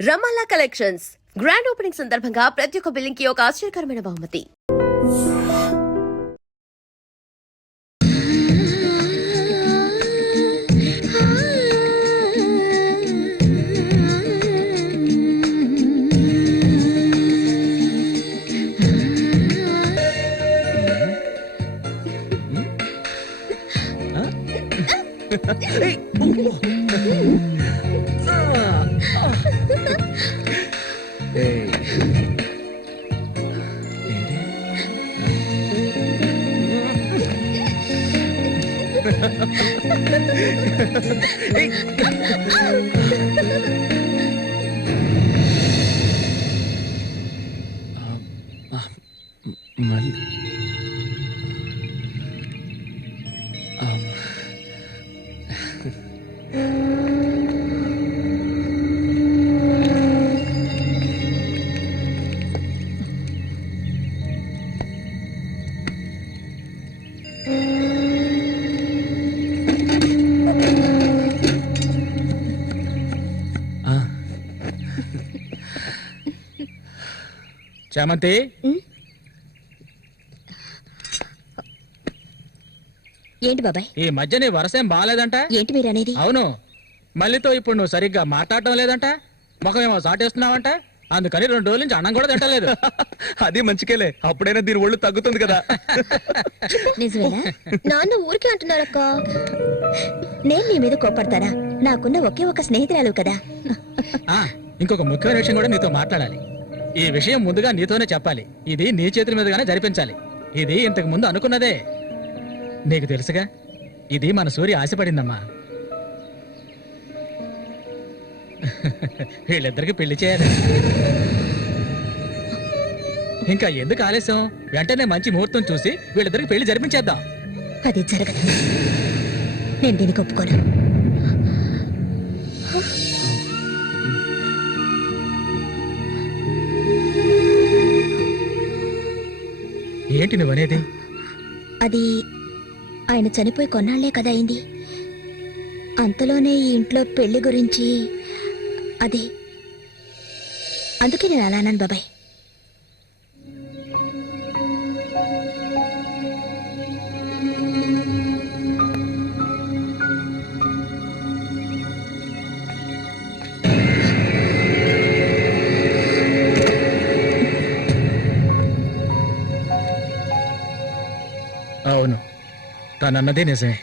రమాలా collections grand opening సందర్భంగా ప్రతి ఒక్క బిల్లింగ్ కి ఒక ఆశ్చర్యకరమైన బహుమతి. చామంతి, ఏంటి బాబాయ్? ఈ మధ్య నీ వరసేం బాగాలేదంట. ఏంటి మీరు అనేది? అవును, మళ్ళీతో ఇప్పుడు నువ్వు సరిగ్గా మాట్లాడటం లేదంట, ముఖమేమో సాటేస్తున్నావంట, అందుకని 2 రోజుల నుంచి అన్నం కూడా తింటలేదు. అది మంచికేలే, అప్పుడైనా దీని ఒళ్ళు తగ్గుతుంది కదా. నిజమేనా? నాన్న ఊరికే అంటున్నారక్క. నేను నీ మీద కోపడతానా? నాకున్న ఒకే ఒక స్నేహితురాలు కదా. ఇంకొక ముఖ్యమైన విషయం కూడా నీతో మాట్లాడాలి. ఈ విషయం ముందుగా నీతోనే చెప్పాలి. ఇది నీ చేతుల మీదుగానే జరిపించాలి. ఇది ఇంతకు ముందు అనుకున్నదే, నీకు తెలుసుగా. ఇది మన సూర్య ఆశపడిందమ్మా. వీళ్ళిద్దరికి పెళ్లి చేయాలి. ఇంకా ఎందుకు ఆలస్యం? వెంటనే మంచి ముహూర్తం చూసి వీళ్ళిద్దరికి పెళ్లి జరిపించేద్దాం. అది జరగదు. నేను దీనికి ఒప్పుకోను. ఏంటి నువ్వనేది? అది ఆయన చనిపోయి కొన్నాళ్లే కదా అయింది. అంతలోనే ఈ ఇంట్లో పెళ్లి గురించి అదే, అందుకే నేను అలా అన్నాను బాబాయ్. అవును, తనన్నదే నిజమే.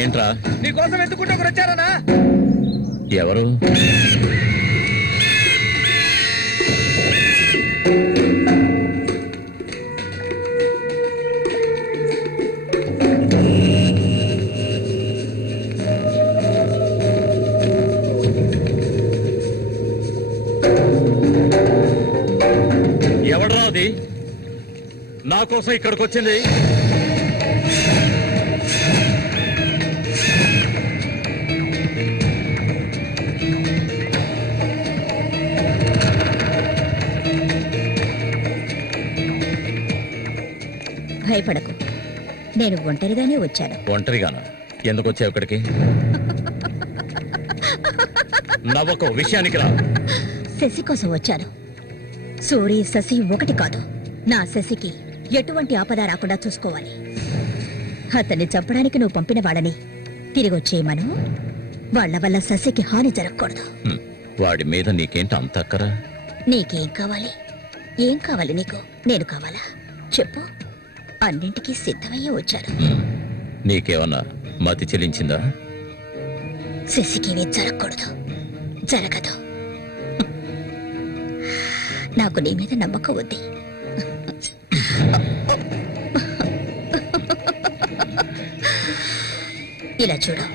ఏంట్రా? నీకోసం ఎత్తుకుంటే ఒకరు వచ్చారనా? ఎవరు? ఎవడ్రా అది నా కోసం ఇక్కడికి వచ్చింది? భయపడకు, నేను ఒంటరిగానే వచ్చాను. ఒంటరిగానా? ఎందుకు వచ్చావు ఇక్కడికి? నవ్వకు, విషయానికి రా. శశి కోసం వచ్చాను. సూరి శశి ఒకటి కాదు. నా శశికి ఎటువంటి ఆపద రాకుండా చూసుకోవాలి. అతన్ని చంపడానికి నువ్వు పంపిన వాళ్ళని తిరిగి వచ్చేయమను. వాళ్ల వల్ల శశికి హాని జరగకూడదు. వాడి మీద నీకేంటి అంత అక్కరా? నీకేం కావాలి? ఏం కావాలి నీకు? నేను కావాలా? చెప్పు. అన్నింటికీ సిద్ధమయ్యే వచ్చాను. నీకేమన్నా మతి చెల్లించిందా? శశికి జరగకూడదు, జరగదు. నాకు నీ మీద నమ్మకం ఉంది. ఇలా చూడు,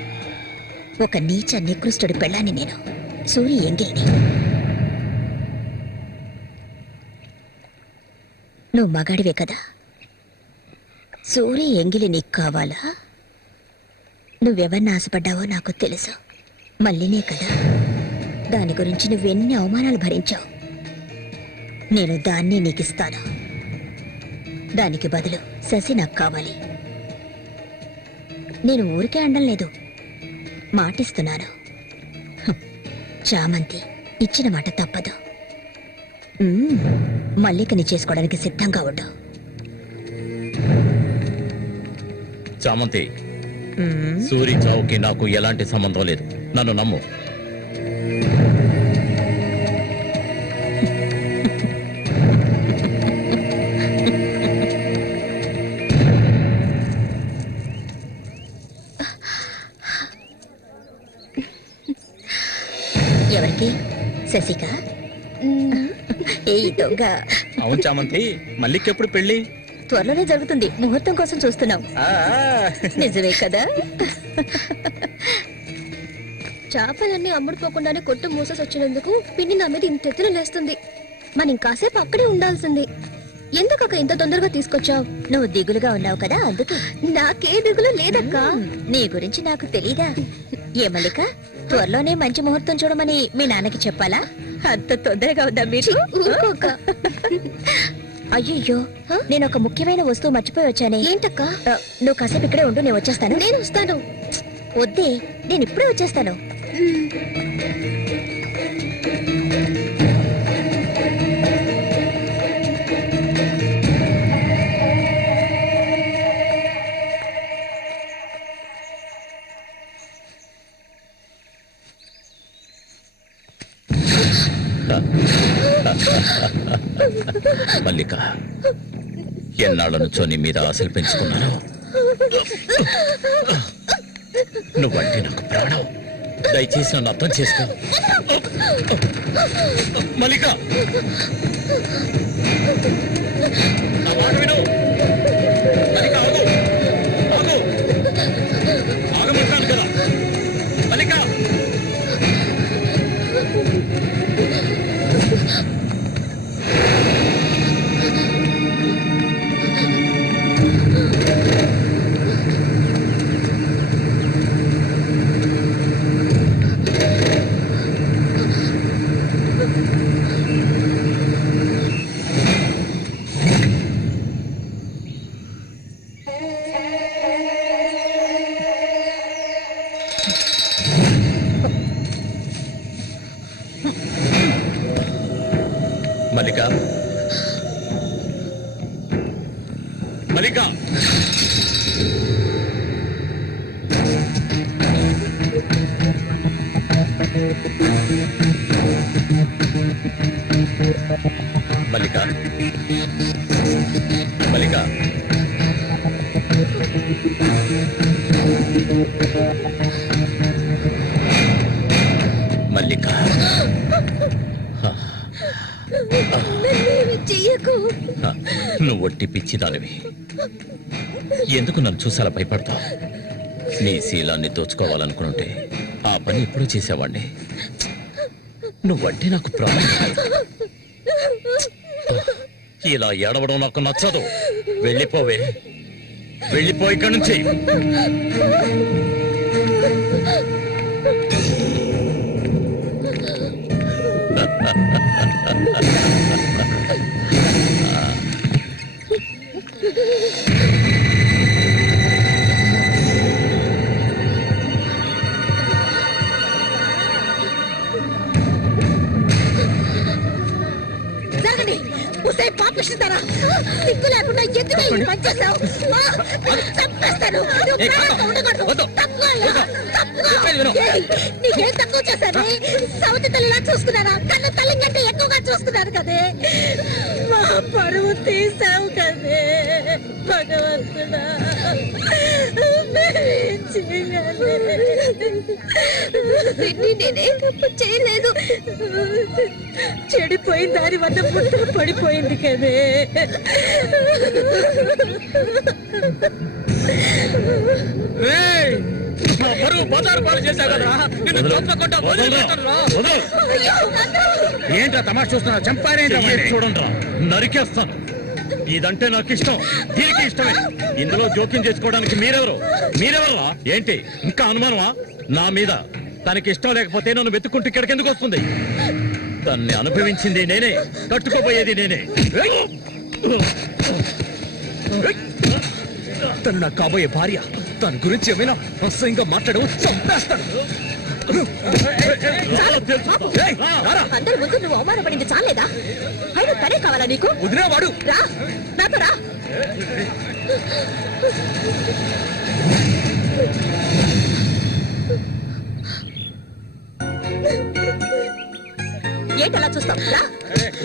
ఒక నీచ నికృష్టుడి పెళ్ళాన్ని నేను, సూరి ఎంగిలిని. నువ్వు మగాడివే కదా. సూరి ఎంగిలి నీకు కావాలా? నువ్వెవరిని ఆశపడ్డావో నాకు తెలుసు. మళ్ళీనే కదా. దాని గురించి నువ్వెన్ని అవమానాలు భరించావు. నేను దాన్ని నీకిస్తాను. దానికి బదులు శశి నాకు కావాలి. నేను ఊరికే అండం లేదు, మాటిస్తున్నాను. చామంతి ఇచ్చిన మాట తప్పదు. మల్లికని చేసుకోవడానికి సిద్ధంగా ఉండు. చామంతి, సూరి చావుకి నాకు ఎలాంటి సంబంధం లేదు. నన్ను నమ్ము. ఎవరికి? శశిక? ఏ దొంగ. అవును చామంతి, మల్లికెప్పుడు పెళ్ళి? త్వరలోనే జరుగుతుంది. ముహూర్తం కోసం చూస్తున్నాం. నిజమే కదా? చేపలన్నీ అమ్ముడుపోకుండానే కొట్టు మూసేసి వచ్చినందుకు పిన్ని నా మీద ఇంత ఎత్తున లేస్తుంది. మనం ఇంకాసేపు అక్కడే ఉండాల్సింది. ఎందుకక్క ఇంత తొందరగా తీసుకొచ్చావు? నువ్వు దిగులుగా ఉన్నావు కదా, అందుకే. నాకే దిగులు లేదక్క. నీ గురించి నాకు తెలీదా? ఏ మల్లిక, త్వరలోనే మంచి ముహూర్తం చూడమని మీ నాన్నకి చెప్పాలా? అంత తొందరగా ఉందా మీరు? ఊరుకోక. అయ్యో, నేను ఒక ముఖ్యమైన వస్తువు మర్చిపోయి వచ్చానే. ఏంటక్క? నువ్వు కాసేపు ఇక్కడే ఉండు, నేను వచ్చేస్తాను. నేను వస్తాను. వద్దే, నేను ఇప్పుడే వచ్చేస్తాను. మల్లిక, ఎన్నాళ్ళ నుంచో నీ మీద ఆశలు పెంచుకున్నాను. నువ్వంటే నాకు ప్రాణం. దయచేసి నన్ను అర్థం చేసుకో. మల్లిక, నా మాట విను. మల్లిక, ఆగు, ఆగు, ఆగమంటాను కదా. మల్లిక, మల్లిక, మల్లిక, మల్లిక, మల్లిక, మల్లిక, చెయ్యకు. నువ్వు ఒట్టి పిచ్చిదానివి. ఎందుకు నన్ను చూసాలా భయపడతావు? నీ శీలాన్ని దోచుకోవాలనుకుంటే ఆ పని ఎప్పుడు చేసేవాడిని. నువ్వంటే నాకు ప్రాణం. ఇలా ఏడవడం నాకు నచ్చదు. వెళ్ళిపోవే, వెళ్ళిపో ఇక్కడి నుంచి. జరగండి. ఉసే పాపిస్తారా? సిగ్గు లేకుండా ఎందుకు ఈ పని చేశావు? చంపేస్తాను. నీకేం తక్కువ చేశాను? సౌతి తల్లిలా చూసుకున్నారా? కన్ను తల్లి కంటే ఎక్కువగా చూసుకున్నారు కదే. మా పరువు తీసావు కదే భగవంతుడా. పిన్ని నేనే తప్పు చేయలేదు. చెడిపోయిన దాని వద్ద పుట్టు పడిపోయింది కదే. ఏంట్రా తమాషా చూస్తున్నా? చంపారేంట్రా? చూడండి, నరికేస్తాను. ఇదంటే నాకు ఇష్టం, దీనికి ఇష్టమే. ఇందులో జోక్యం చేసుకోవడానికి మీరెవరా? ఏంటి ఇంకా అనుమానమా నా మీద? తనకి ఇష్టం లేకపోతే నన్ను వెతుక్కుంటూ ఇక్కడికి ఎందుకు వస్తుంది? తన్ని అనుభవించింది నేనే, కట్టుకోబోయేది నేనే. తను నాకు కాబోయే భార్య. తన గురించి ఏమైనా అసహ్యంగా మాట్లాడవు, చంపేస్తాను. అందరి ముందు నువ్వు అవమానపడింది చాలేదా? అయినా తనే కావాలా నీకు? వదిలేవాడు. రా, నాతో రా. ఏంటలా చూస్తావు? రా.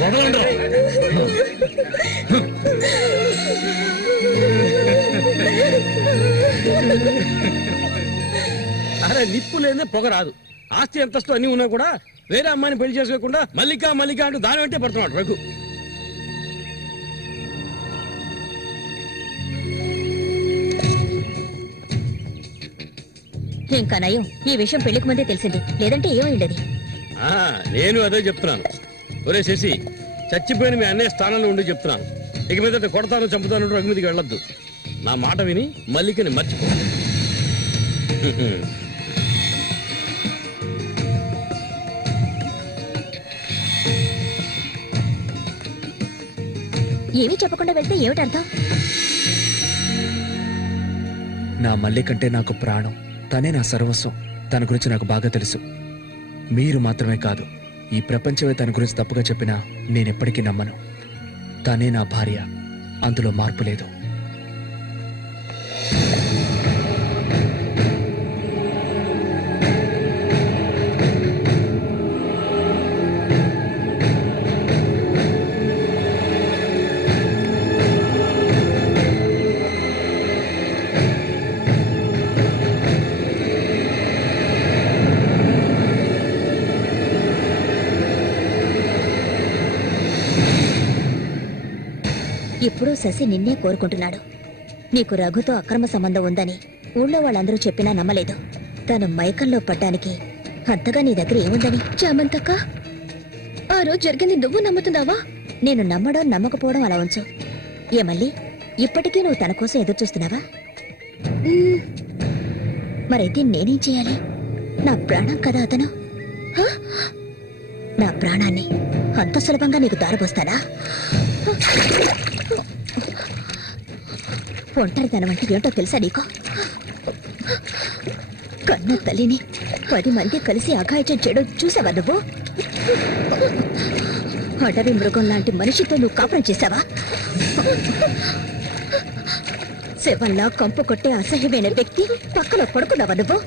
వదలండి. అరే నిప్పు లేదే పొగ రాదు. ఆస్తి అంతస్తు అన్ని ఉన్నా కూడా వేరే అమ్మాయిని పెళ్లి చేసుకోకుండా మల్లిక మల్లిక అంటూ దాని వెంటే పడుతున్నాడు రఘు. ఇంకా నయం, ఈ విషయం పెళ్లికి ముందే తెలిసింది, లేదంటే ఏమైండది? నేను అదే చెప్తున్నాను. ఒరే శశి, చచ్చిపోయిన మీ అన్నయ్య స్థానంలో ఉండి చెప్తున్నాను, ఇక మీద కొడతాను చంపుతాను రఘు మీదకి వెళ్ళొద్దు. నా మాట విని మల్లికని మర్చిపో. ఏమీ చెప్పకుండా వెళ్తే ఏమిటి అర్థం? నా మల్లి కంటే నాకు ప్రాణం, తనే నా సర్వస్వం. తన గురించి నాకు బాగా తెలుసు. మీరు మాత్రమే కాదు, ఈ ప్రపంచమే తన గురించి తప్పుగా చెప్పినా నేనెప్పటికీ నమ్మను. తనే నా భార్య, అందులో మార్పు లేదు. ఇప్పుడు శశి నిన్నే కోరుకుంటున్నాడు. నీకు రఘుతో అక్రమ సంబంధం ఉందని ఊళ్ళో వాళ్ళందరూ చెప్పినా నమ్మలేదు. తను మైకంలో పడ్డానికి అంతగా నీ దగ్గర ఏముందని? చామంతక్క, ఆ రోజు జరిగింది నువ్వు నమ్ముతున్నావా? నేను నమ్మడం నమ్మకపోవడం అలా ఉంచు. ఏ మళ్ళీ ఇప్పటికీ నువ్వు తన కోసం ఎదురు చూస్తున్నావా? మరైతే నేనేం చేయాలి? నా ప్రాణం కదా అతను. నా ప్రాణాన్ని అంత సులభంగా నీకు దారిపోస్తానా? ఒంటరితనం అంటే ఏంటో తెలుసా నీకు? కన్న తల్లిని 10 మంది కలిసి అఘాయిత్యం చేయడం చూసావా నువ్వు? అడవి మృగం లాంటి మనిషితో నువ్వు కాపురం చేశావా? శవంలా కంపు కొట్టే అసహ్యమైన వ్యక్తి పక్కన పడుకున్నావా నువ్వు?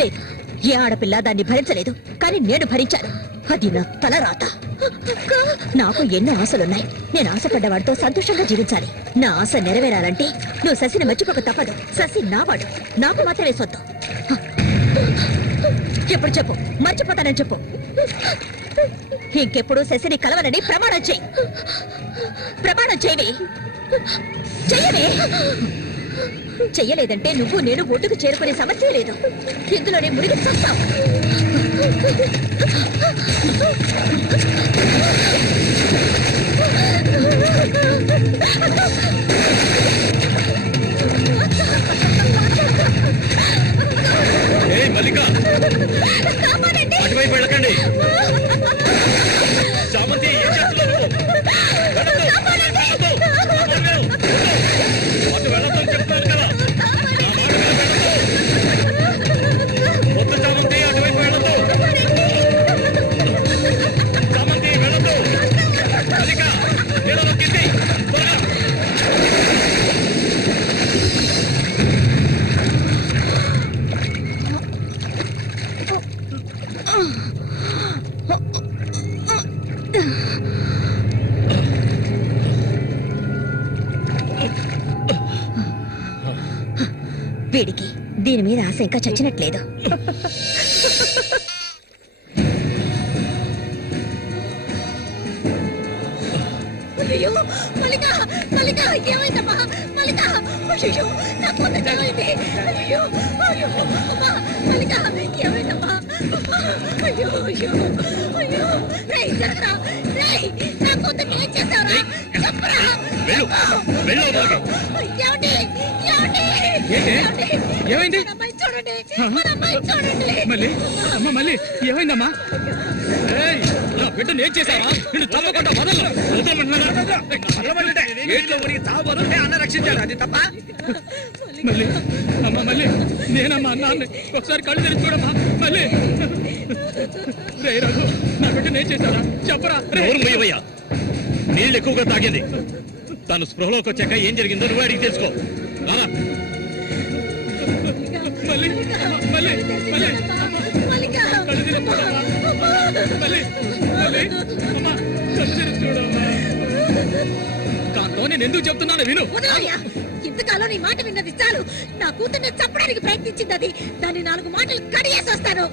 లేదు, ఏ ఆడపిల్ల దాన్ని భరించలేదు, కానీ నేను భరించాను. అది నా తలరాత. నాకు ఎన్నో ఆశలున్నాయి. నేను ఆశపడ్డవాడితో సంతోషంగా జీవించాలి. నా ఆశ నెరవేరాలంటే నువ్వు శశిని మర్చిపోక తప్పదు. శశి నావాడు, నాకు మాత్రమే సొత్తు. ఎప్పుడు చెప్పు, మర్చిపోతానని చెప్పు. ఇంకెప్పుడు శశిని కలవనని ప్రమాణం చెయ్యి. ప్రమాణం చేయవే, చెయ్యవే. చెయ్యలేదంటే నువ్వు నేను ఒడ్డుకు చేరుకునే సమస్య లేదు. ఇందులోనే మునిగి చస్తావు. మల్లిక, అటువైపు వెళ్ళకండి. చామంతి, ఏం చేస్తున్నావు? అటు వెళ్ళొద్దని చెప్తున్నాను కదా. నా మాట మీద వెళ్ళొద్దు. వద్దు చామంతి, అటువైపు వెళ్ళొద్దు. చామంతి వెళ్ళొద్దు. మల్లిక, నీళ్ళలో కింది త్వరగా. వీడికి దీని మీద ఆశ ఇంకా చచ్చినట్లేదు. అయ్యో, మల్లిక, మల్లిక, ఏమైందమ్మా మల్లిక అయ్యో నా కూతురు ఏమైంది అయ్యో అయ్యో అమ్మా మల్లిక ఏమైందమ్మా అయ్యో అయ్యో అయ్యో రేయ్ జరగరా రేయ్ నా కూతురు ఏం చేశావురా చెప్పరా వెళ్ళు వెళ్ళు అవతలకి. ఏమండి ఏమండి ఏంటి? ఏమైంది? మన అమ్మాయి చూడండి మన అమ్మాయి చూడండి మళ్ళీ అమ్మ మళ్ళీ ఏమైందమ్మా? ఏయ్, నా బిడ్డను ఏం చేశావా? నిన్ను తప్పకుండా వదలను. మళ్ళీ అమ్మ మళ్ళీ నేనమ్మా నాన్న ఒకసారి కళ్ళు తెరిచి చూడమ్మా మళ్ళీ రే రఘు నా బిడ్డను ఏం చేశారా చెప్పరా రే. నోరు మూయవయ్యా. నీళ్ళు ఎక్కువగా తాగింది. తను స్పృహలోకి వచ్చాక ఏం జరిగిందో నువ్వు అడిగి తెలుసుకో. రారా. మళ్ళీ మళ్ళీ మళ్ళీ మల్లిక కళ్ళు తెరిచి చూడమ్మా మళ్ళీ మళ్ళీ అమ్మా కళ్ళు తెరిచి చూడమ్మా. కాంతో నేను ఎందుకు చెప్తున్నాను విను. వదలయ్యా ఇంతకాలం నీ మాట విన్నది చాలు నా కూతుర్ని చంపడానికి ప్రయత్నించింది అది దాన్ని 4 మాటలు కడిగేసి వస్తాను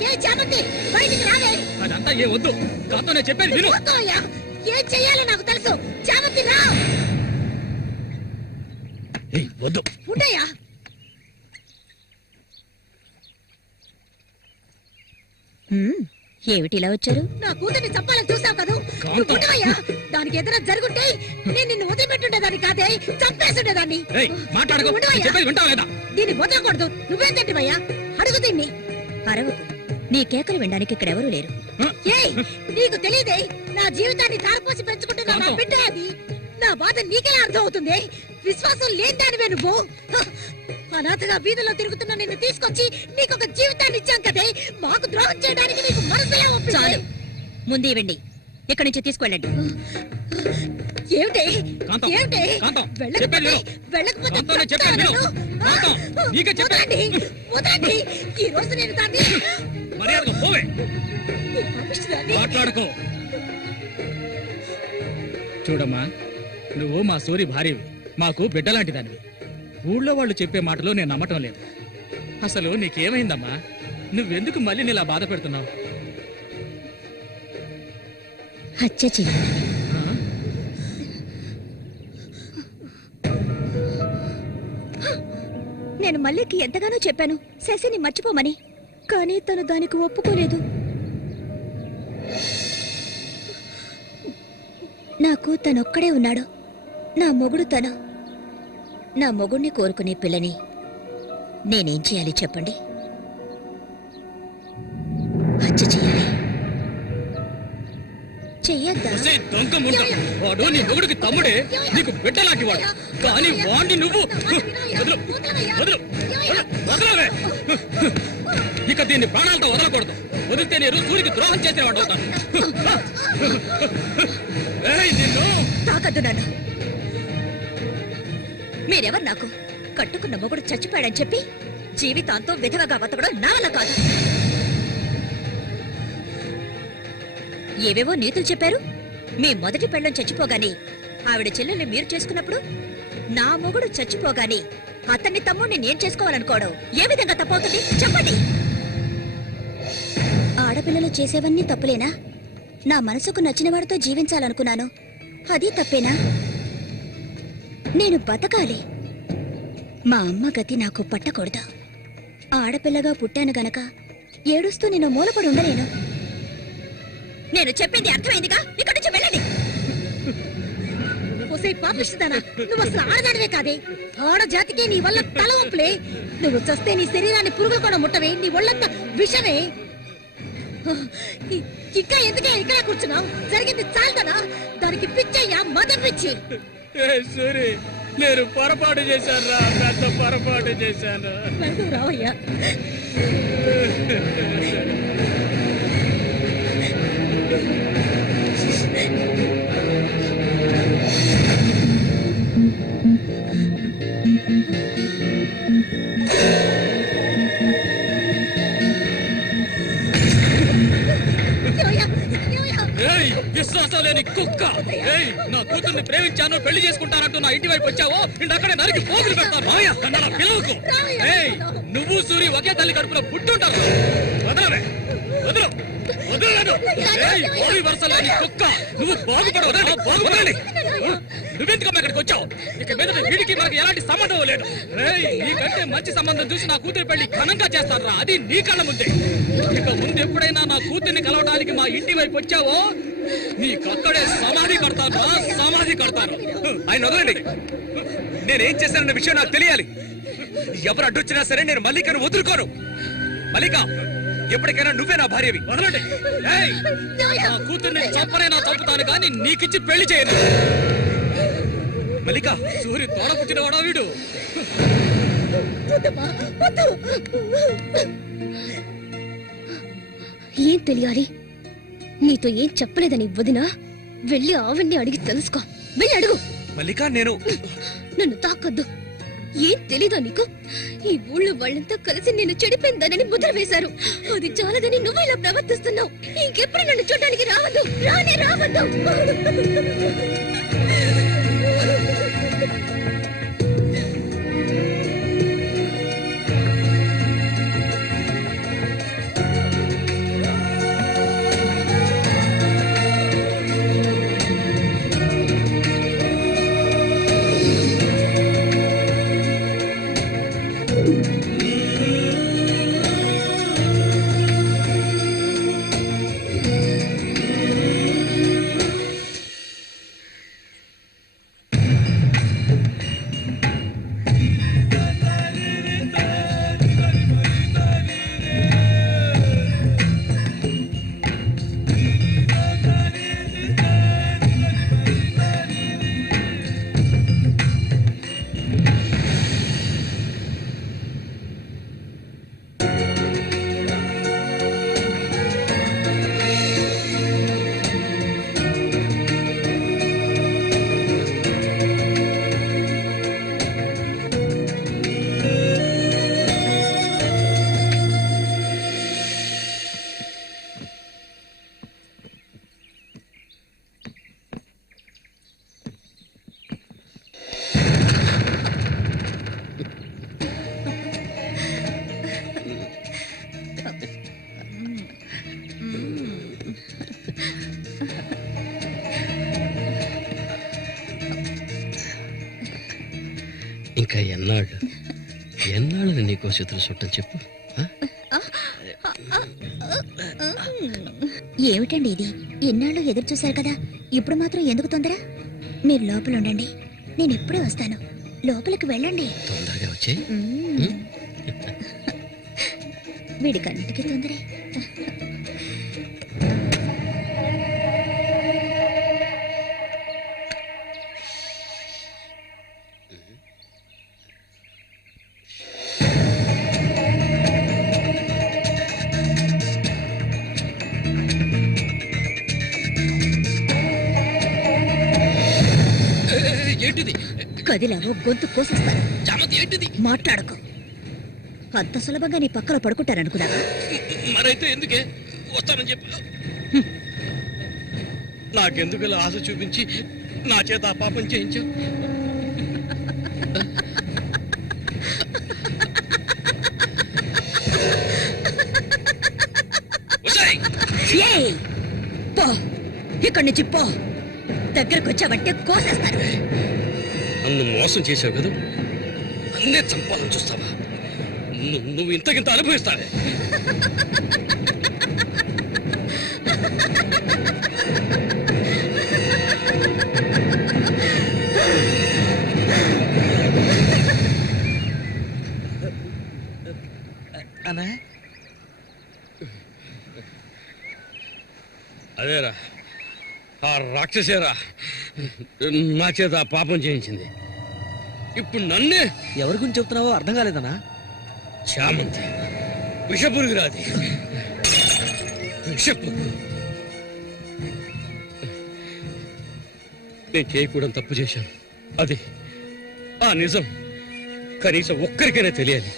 ఏ చామంతి బయటికి రావే అదంతా ఏ వద్దు. కాంతో నేను చెప్పేది విను. వద్దయ్యా ఏం చెయ్యాలో నాకు తెలుసు చామంతి రా ఏయ్, వద్దు. ఉండయ్యా ఏమిటి ఇలా వచ్చారు నా కూతుర్ని చంపాలని చూసావు కదా నువ్వు ఉండవయ్యా దానికి ఏదైనా జరుగుంటే నేను నిన్ను వదిలిపెట్టుండేదాన్ని కాదే చంపేస్తుండేదాన్ని ఏయ్, మాట్లాడకు. నేను ఉండవయ్యా. చెప్పేది వింటావా లేదా? దీన్ని వదలకూడదు నువ్వేం తింటివయ్యా అడుగు దీన్ని అరవు నీ కేకలు వినడానికి ఇక్కడ ఎవరూ లేరు ఏయ్ నీకు తెలియదే నా జీవితాన్ని తారపోసి పెంచుకుంటున్న నా బిడ్డ అది నా బాధ నీకెలా అర్థం అవుతుంది విశ్వాసం లేని దానివే నువ్వు హ! అనాథగా వీధిలో తిరుగుతున్న నిన్ను తీసుకొచ్చి నీకొక జీవితాన్ని ఇచ్చాం కదే మాకు ద్రోహం చేయడానికి నీకు మనసులే చాలు ముందు ఇవ్వండి ఇక్కడి నుంచి తీసుకెళ్ళండి ఏమిటి కాంతం, ఏమిటి కాంతం, వెళ్ళకపోతే చెప్పేది విను. వెళ్ళకపోతే కాంతం, నేను చెప్పేది విను. కాంతం, నీకే చెప్పేది. వదలండి ఈ రోజు నేను దాన్ని మర్యాదగా పోవే. ఈ పాపిష్టిదాన్ని మాట్లాడకు. చూడమ్మా నువ్వు మా సూరి భార్యవి మాకు బిడ్డలాంటి దానివి ఊళ్ళో వాళ్ళు చెప్పే మాటలు నేను నమ్మటం లేదు అసలు నీకేమైందమ్మా నువ్వెందుకు మళ్ళీ నీలా బాధ పెడుతున్నావు హత్య చేయాలి ఆ? నేను మల్లికి ఎంతగానో చెప్పాను శశిని మర్చిపోమని కానీ తను దానికి ఒప్పుకోలేదు నాకు తనొక్కడే ఉన్నాడు నా మొగుడు తను నా మొగుడిని కోరుకునే పిల్లని నేనేం చేయాలి చెప్పండి హత్య చేయాలి చెయ్యొద్దా ఒసేయ్ దొంగ ముండ. వాడు నీ మొగుడికి తమ్ముడే నీకు బిడ్డలాంటి వాడు కానీ వాణ్ణి నువ్వు వదలు వదలు వదలవే ఇక దీన్ని ప్రాణాలతో వదలకూడదు వదిలితే నేను సూరికి ద్రోహం చేసిన వాడు అవుతాను ఏయ్, నిన్ను తాకద్దు నన్ను మీరెవరు నాకు కట్టుకున్న మొగుడు చచ్చిపోయాడని చెప్పి జీవితాంతం విధవగా బతకడం నా వల్ల కాదు ఏవేవో నీతులు చెప్పారు మీ మొదటి పెళ్ళం చచ్చిపోగానే ఆవిడ చెల్లెల్ని మీరు చేసుకున్నప్పుడు నా మొగుడు చచ్చిపోగానే అతన్ని తమ్ముడిని నేను చేసుకోవాలనుకోవడం ఏ విధంగా తప్పవుతుంది చెప్పండి ఆడపిల్లలు చేసేవన్నీ తప్పులేనా నా మనసుకు నచ్చిన వాడితో జీవించాలనుకున్నాను అది తప్పేనా నేను బతకాలి మా అమ్మ గతి నాకు పట్టకూడదు ఆడపిల్లగా పుట్టాను గనక ఏడుస్తూ నేను మూలపడి ఉండలేను నేను చెప్పింది అర్థమైందిగా ఇక్కడి నుంచి వెళ్ళండి పాపిస్తుందానా నువ్వు అసలు ఆడదానివే కాదే ఆడ జాతికి నీ వల్ల తల వంపులే నువ్వు చస్తే నీ శరీరాన్ని పురుగులు కూడా ముట్టవే నీ ఒళ్ళంతా విషమే ఇంకా ఎందుకే ఇక్కడ కూర్చున్నావు జరిగింది చాలదనా దానికి పిచ్చయ్యా మదం పిచ్చి సూరి నేను పొరపాటు చేశాను రా పెద్ద పొరపాటు చేశాను రావయ్యా ఏయ్, విశ్వాసం లేని కుక్క ఏయ్, నా కూతుర్ని ప్రేమించాను పెళ్లి చేసుకుంటానంటూ నా ఇంటి వైపు వచ్చావో ఇంటక్కడే నరికి పోగులు పెడతాను నా పిల్లలకు ఏయ్, నువ్వు సూరి ఒకే తల్లి కడుపులో పుట్టుంటారు వదలవే వదలు వదలను. ఏయ్, ఓడి వరసలేని కుక్క, నువ్వు బాగుపడవరా? బాగుపడాలి. నువ్వెందుకమ్మా ఇక్కడికి వచ్చావు? ఇక మీద వీడికి మనకి ఎలాంటి సంబంధం లేదు. ఏయ్, నీకంటే మంచి సంబంధం చూసి నా కూతురు పెళ్లి ఘనంగా చేస్తారా? అది నీ కళ్ళ ముందే. ఇక ముందు ఎప్పుడైనా నా కూతుర్ని కలవడానికి మా ఇంటి వైపు వచ్చావో నీకక్కడే సమాధి కడతాను, సమాధి కడతాను. ఆయన వదలండి. నేనేం చేశానన్న విషయం నాకు తెలియాలి. ఎవరు అడ్డొచ్చినా సరే నేను మల్లికను వదులుకోను. మల్లిక, ఎప్పటికైనా నువ్వే నా భార్యవి. వదలండి. ఏయ్, నా కూతుర్ని చంపనైనా చంపుతాను కానీ నీకిచ్చి పెళ్లి చేయను. మల్లిక, సూర్యు తోడపుచ్చిన వాడా వీడు? ఏం తెలియాలి? నీతో ఏం చెప్పలేదని వదినా వెళ్ళి ఆవిడ్ని అడిగి తెలుసుకో. వెళ్ళి అడుగు. మల్లిక, నేను నన్ను తాకొద్దు. ఏం తెలీదా నీకు? ఈ ఊళ్ళో వాళ్ళంతా కలిసి నేను చెడిపోయిందనని ముద్ర వేశారు. అది చాలదని నువ్వు ఇలా ప్రవర్తిస్తున్నావు. ఇంకెప్పుడు నన్ను చూడడానికి రావద్దు. రానే రావద్దు. ఇంకా ఎన్నాళ్ళు నీకో చేతులు చుట్టం చెప్పు. ఏమిటండి ఇది? ఎన్నాళ్ళు ఎదురు చూశారు కదా, ఇప్పుడు మాత్రం ఎందుకు తొందర? మీరు లోపల ఉండండి, నేను ఇప్పుడే వస్తాను. లోపలికి వెళ్ళండి. తొందరగా వచ్చే. వీడికన్నిటికీ తొందరే. ఏంటిది? కదిలావో గొంతు కోసేస్తాను. చామంతి, ఏంటిది? మాట్లాడకు. అంత సులభంగా నీ పక్కన పడుకుంటారనుకున్నావా? మరైతే ఎందుకే వస్తానని చెప్పి నాకెందుకు ఇలా ఆశ చూపించి నా చేత ఆ పాపం చేయించా? ఏయ్, పో, ఇక్కడి నుంచి పో. దగ్గరకు వచ్చావంటే కోసేస్తాను. నన్ను మోసం చేసావు కదా, నన్నే చంపాలని చూస్తావా? నువ్వు ఇంతకింత అనుభవిస్తావే. అదేరా, ఆ రాక్షసేరా నా చేత ఆ పాపం చేయించింది. ఇప్పుడు నన్నే. ఎవరి గురించి చెప్తున్నావో అర్థం కాలేదనా? చామంతి విషపురుగురాది, విషపురుగు. నేను చేయకూడదు తప్పు చేశాను. అది ఆ నిజం కనీసం ఒక్కరికైనా తెలియాలి.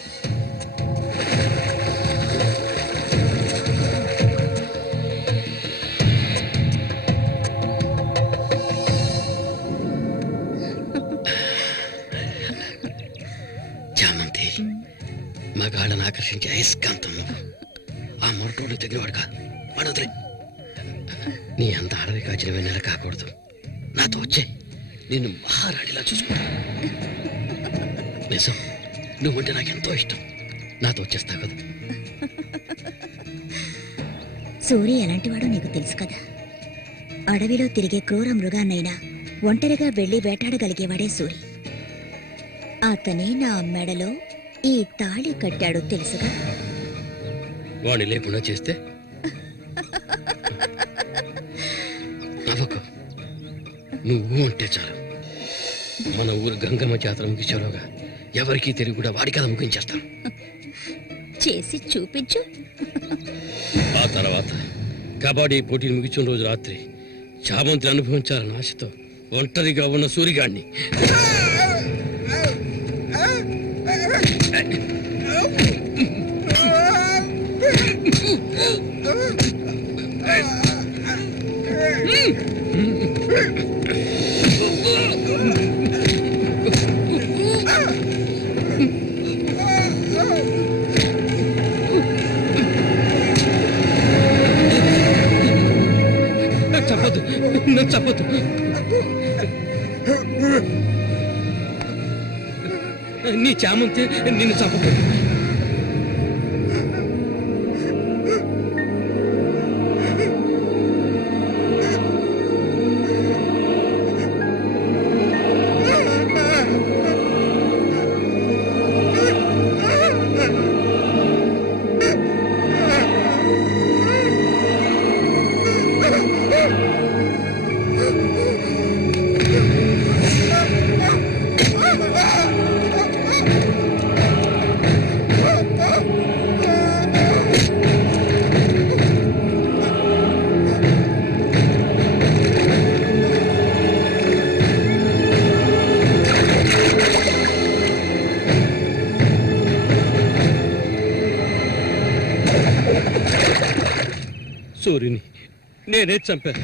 చామంతి మగాళ్ళని ఆకర్షించే అయస్కాంతం. ఆ మొరటోడు తగినవాడు కాదు. వాడు వదిలే. నీ అంత అడవి కాచిన వెన్నెల కాకూడదు. నాతో వచ్చే నేను మహారాణిలా చూసుకుంటా. నిజం, నువ్వంటే నాకెంతో ఇష్టం. నాతో వచ్చేస్తావు కదా? సూరి ఎలాంటివాడో నీకు తెలుసు కదా. అడవిలో తిరిగే క్రూర మృగాన్నైనా ఒంటరిగా వెళ్లి వేటాడగలిగేవాడే సూరి. అతనే నా మెడలో ఈ తాళి కట్టాడు తెలుసుగా. వాణ్ణి లేకుండా చేస్తే నవ్వకు. నువ్వు అంటే చాలు. మన ఊరు గంగమ్మ జాతర ముగించేలోగా ఎవరికీ తెలియకుండా వాడి కథ ముగించేస్తాం. చేసి చూపించు. ఆ తర్వాత కబడ్డీ పోటీలు ముగించిన రోజు రాత్రి చామంతిని అనుభవించాలని ఆశతో ఒంటరిగా ఉన్న సూరిగాడిని చంపొద్దు, నన్ను చంపొద్దు. నీ చామంతి నిన్ను చంపకూడదు. సూర్యుని నేనే చంపాను.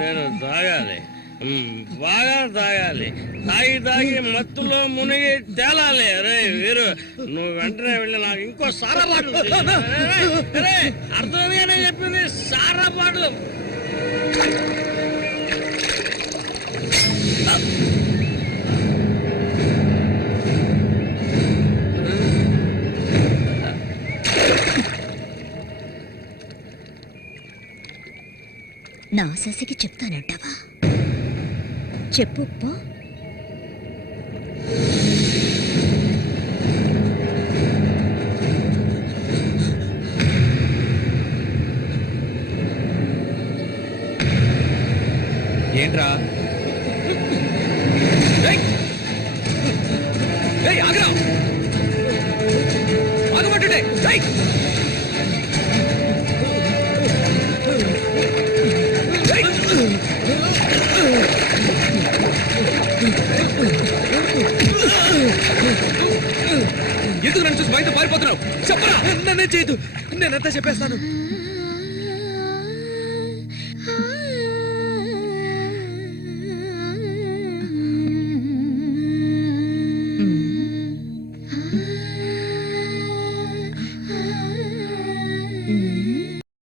నేను తాగాలి, బాగా తాగాలి. తాగి తాగి మత్తులో మునిగి తేలాలి. అరే వీరు, నువ్వు వెంటనే వెళ్ళి నాకు ఇంకో సారా బాటలు అర్థమేనే చెప్పింది. సారా బాటలు నా శశికి చెప్తానంటావా? చెప్పు పో. ఏంట్రా? ఆగరా, ఆగమంటుండే. ఎందుకు నన్ను చూసి బయట పారిపోతున్నావు? చెప్పరా. నన్నే చేయదు, నేనంతా చెప్పేస్తాను.